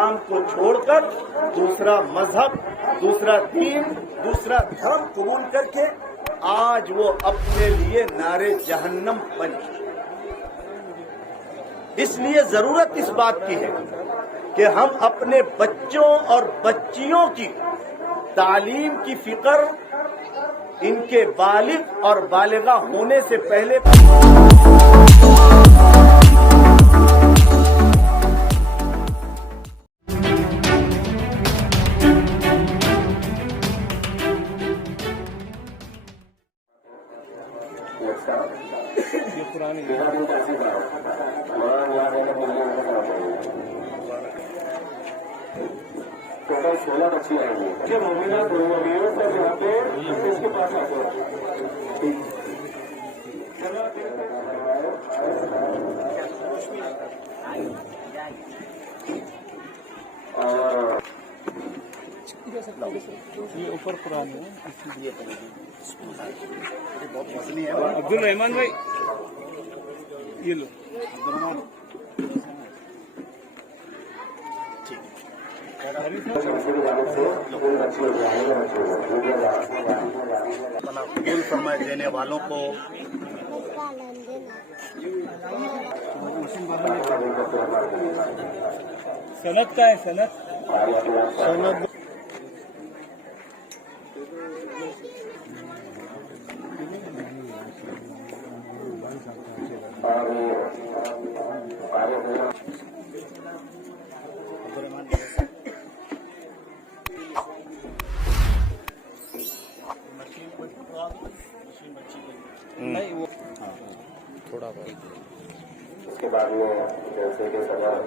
اسلام کو چھوڑ کر دوسرا مذہب، دوسرا دین، دوسرا دھرم قبول کر کے آج وہ اپنے لیے نار جہنم بن چکے۔ اس لیے ضرورت اس بات کی ہے کہ ہم اپنے بچوں اور بچیوں کی تعلیم کی فکر ان کے بالغ اور بالغہ ہونے سے پہلے ٹوٹل 16 بچی آئیں گی کہ مومنات مومنوں سے یہاں پہ اس کے پاس آتے یہ اوپر قرآن ہے عبد الرحمان بھائی، یہ لو قبول فرمائے دینے والوں کو صنعت کا ہے، صنعت نہیں وہ تھوڑا اس کے بعد میں جیسے کہ صدر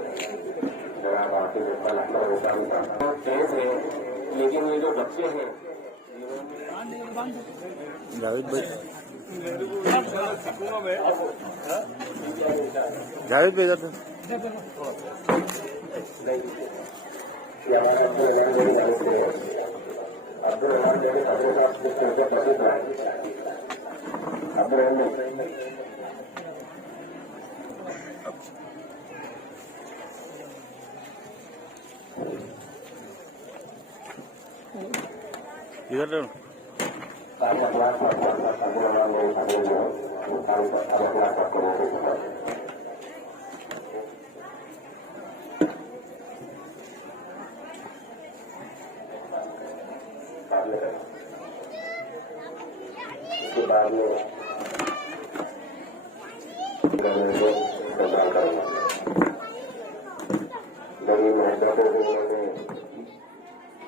جناب حافظ اقبال احمد نظامی کا تیز ہے، لیکن یہ جو بچے ہیں جاوید بھائی، جاوید بھائی ادھر ادھر اس کے بعد میں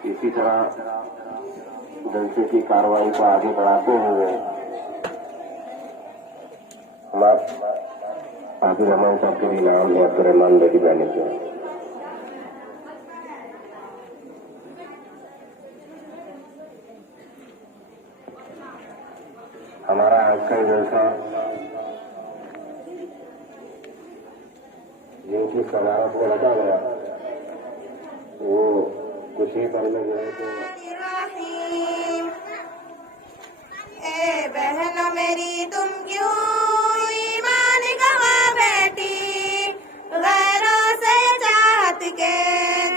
اسی طرح جلسے کی کارروائی کو آگے بڑھاتے ہوئے حافظ رحمان صاحب کے لیے نام ہے عبد الرحمان بیٹی بہنی سے ہمارا آج کا جلسہ جن کی صدارت کو رکھا گیا وہ کچھ ہی پل میں جو ہے کہ اے بہنوں میری تم کیوں ایمان گوا بیٹھی، غیروں سے چاہت کے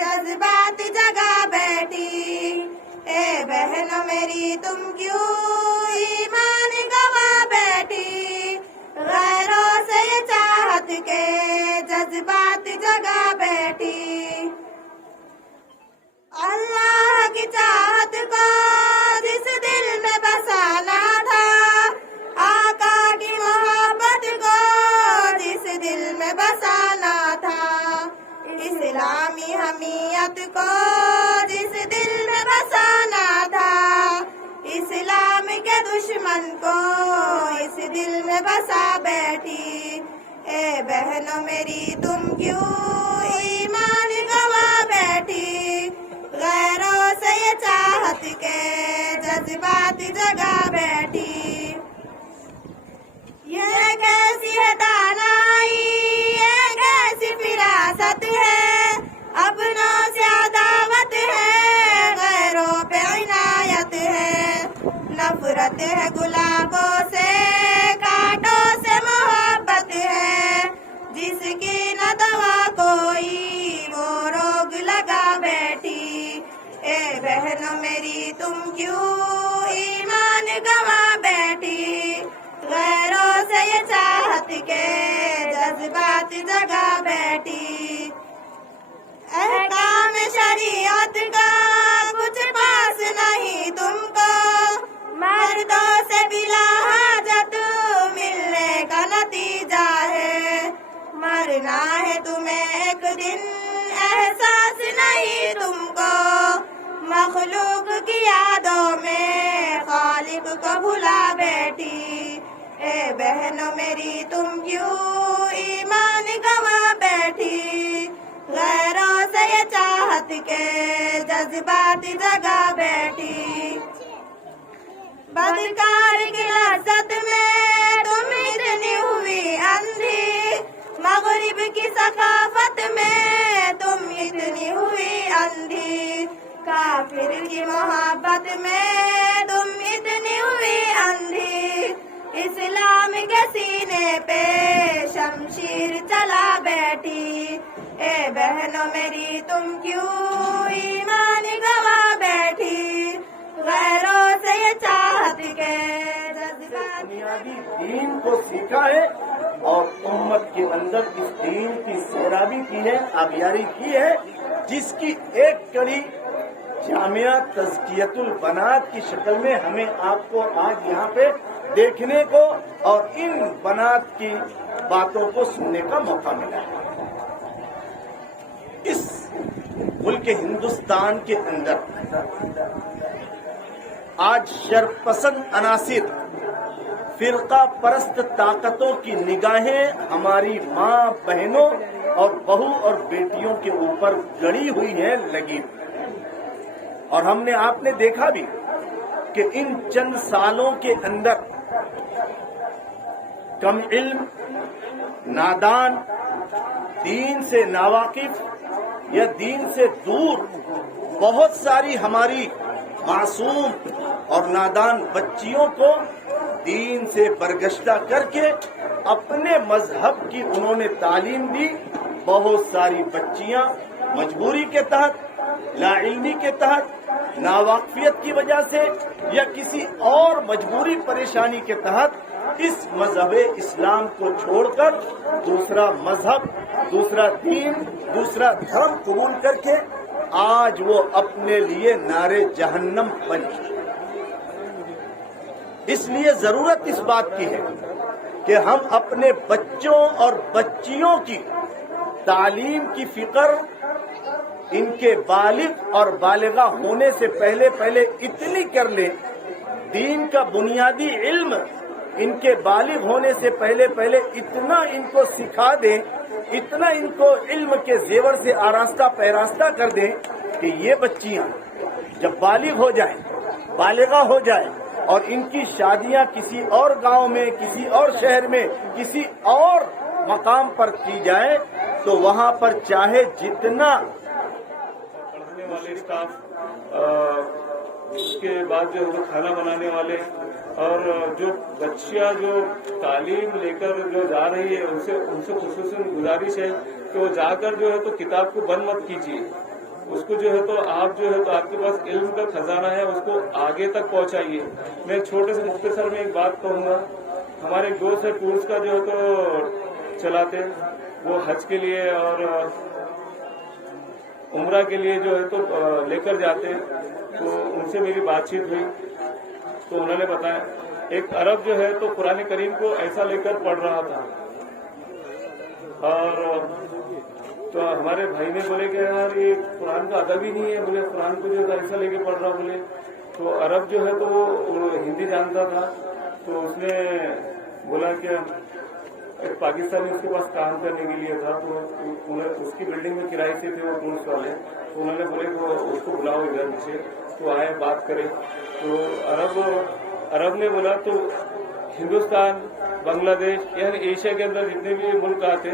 جذبات جگا بیٹھی، اے بہنوں میری تم کیوں ایمان گوا بیٹھی، غیروں سے چاہت کے جذبات جگا بیٹھی، اللہ کی چاہت کو جس دل میں بسانا تھا، آقا کی محبت کو جس دل میں بسانا تھا، اسلامی حمیت کو جس دل میں بسانا تھا، اسلام کے دشمن کو اس دل میں بسا بیٹھی، اے بہنوں میری تم کیوں ایمان گوا بیٹھی، غیروں سے یہ چاہت کے جذبات جگا بیٹھی، یہ کیسی ہے دانائی، یہ کیسی فراست ہے، اپنوں سے عداوت ہے، غیروں پہ عنایت ہے، نفرت ہے گلابوں سے، کانٹوں سے محبت ہے، جس کی نہ دوا کوئی وہ روگ لگا बैठी। ए बहनों मेरी तुम क्यों ईमान गवा बैठी, गैरों से ये चाहत के जज्बात जगा बैठी। अहकाम शरीयत का कुछ पास नहीं तुमको, मर्दों से बिला हाजत मिलने का नतीजा है। मरना है तुम्हें एक दिन, एहसास नहीं तुमको, मखलूक की यादों में खालिक को भुला बैठी। ए बहनों मेरी तुम क्यों ईमान गवा बैठी, गैरों से ये चाहत के जज्बात जगा बैठी। बदकार की लज्जत में तुम इतनी हुई अंधी, मगरिब की सकाफत में तुम इतनी हुई अंधी, काफिर की मोहब्बत में तुम इतनी हुई अंधी। इस्लाम के सीने पे शमशीर चला बैठी। ए बहनों मेरी तुम क्यों ईमान गवा बैठी, गैरों से ये चाहत के जज्बात। बुनियादी दीन को सीखा है और उम्मत के अंदर इस दीन की सैराबी की है, आबियारी की है, जिसकी एक कड़ी जामिया तज़कियतुल बनात की शक्ल में हमें आपको आज यहाँ पे देखने को और इन बनात की बातों को सुनने का मौका मिला है। इस मुल्क हिंदुस्तान के अंदर आज शरपसंद अनासिर, फिरका परस्त ताकतों की निगाहें हमारी माँ बहनों और बहू और बेटियों के ऊपर गड़ी हुई है, लगी हुई है। और हमने आपने देखा भी कि इन चंद सालों के अंदर कम इल्म, नादान, दीन से नावाकिफ या दीन से दूर बहुत सारी हमारी मासूम और नादान बच्चियों को दीन से बरगश्ता करके अपने मजहब की उन्होंने तालीम दी। बहुत सारी बच्चियां मजबूरी के तहत, लाइल्मी के तहत, नावाकफियत की वजह से या किसी और मजबूरी परेशानी के तहत इस मजहब इस्लाम को छोड़कर दूसरा मजहब, दूसरा दीन, दूसरा धर्म कबूल करके आज वो अपने लिए नारे जहन्नम बन चुके। इसलिए जरूरत इस बात की है कि हम अपने बच्चों और बच्चियों की तालीम की फिक्र इनके बालिग और बालिगा होने से पहले इतनी कर लें, दीन का बुनियादी इल्म इनके बालिग होने से पहले इतना इनको सिखा दें, इतना इनको इल्म के जेवर से आरास्ता पैरास्ता कर दें कि ये बच्चियां जब बालिग हो जाएं, बालिगा हो जाएं और इनकी शादियां किसी और गांव में, किसी और शहर में, किसी और मकाम पर की जाए तो वहां पर चाहे जितना पढ़ने वाले स्टाफ, उसके बाद जो है खाना बनाने वाले और जो बच्चियां जो तालीम लेकर जो जा रही है उनसे खुसूसन गुजारिश है कि वो जाकर जो है तो किताब को बंद मत कीजिए, उसको जो है तो आप जो है तो आपके पास इल्म का खजाना है उसको आगे तक पहुंचाइए। मैं छोटे से मुख्तसर में एक बात कहूंगा, हमारे दोस्त है टूर्स का जो है तो चलाते, वो हज के लिए और उम्रा के लिए जो है तो लेकर जाते, तो उनसे मेरी बातचीत हुई तो उन्होंने बताया एक अरब जो है तो कुरान करीम को ऐसा लेकर पढ़ रहा था और तो हमारे भाई ने बोले कि यार ये कुरान का अदब ही नहीं है, बोले कुरान को जो ऐसा लेके पढ़ रहा, बोले तो अरब जो है तो वो हिंदी जानता था, तो उसने बोला कि एक पाकिस्तानी उसके पास काम करने के लिए था, तो उसकी बिल्डिंग में किराए से थे वो पुलिस वाले, तो उन्होंने बोले कि उसको बुलाओ इधर नीचे, तो आए बात करें, तो अरब ने बोला तो हिंदुस्तान, बांग्लादेश यानी एशिया के अंदर जितने भी मुल्क आते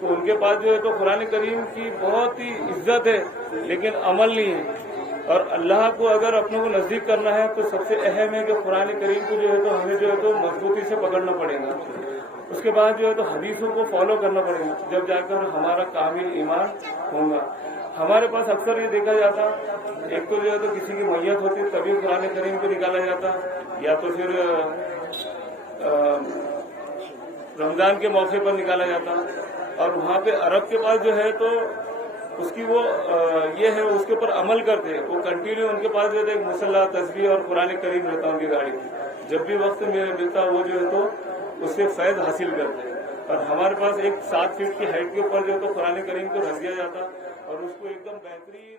तो उनके पास जो है तो कुरान करीम की बहुत ही इज्जत है लेकिन अमल नहीं है। اور اللہ کو اگر اپنے کو نزدیک کرنا ہے تو سب سے اہم ہے کہ قرآن کریم کو جو ہے تو ہمیں جو ہے تو مضبوطی سے پکڑنا پڑے گا. اس کے بعد جو ہے تو حدیثوں کو فالو کرنا پڑے گا, جب جا کر ہمارا کامل ایمان ہوگا. ہمارے پاس اکثر یہ دیکھا جاتا, ایک تو جو ہے تو کسی کی میت ہوتی تبھی قرآن کریم کو نکالا جاتا, یا تو پھر رمضان کے موقع پر نکالا جاتا. اور وہاں پہ عرب کے پاس جو ہے تو اس کی وہ یہ ہے, اس کے اوپر عمل کرتے, وہ کنٹینیو ان کے پاس جو ہے ایک مصلی تسبیح اور قرآن کریم رہتا ان کی گاڑی. جب بھی وقت ملتا وہ جو ہے تو اس سے فیض حاصل کرتے ہیں. اور ہمارے پاس ایک 7 فٹ کی ہائٹ کے اوپر جو ہے تو قرآن کریم کو رکھ دیا جاتا اور اس کو ایک دم بہترین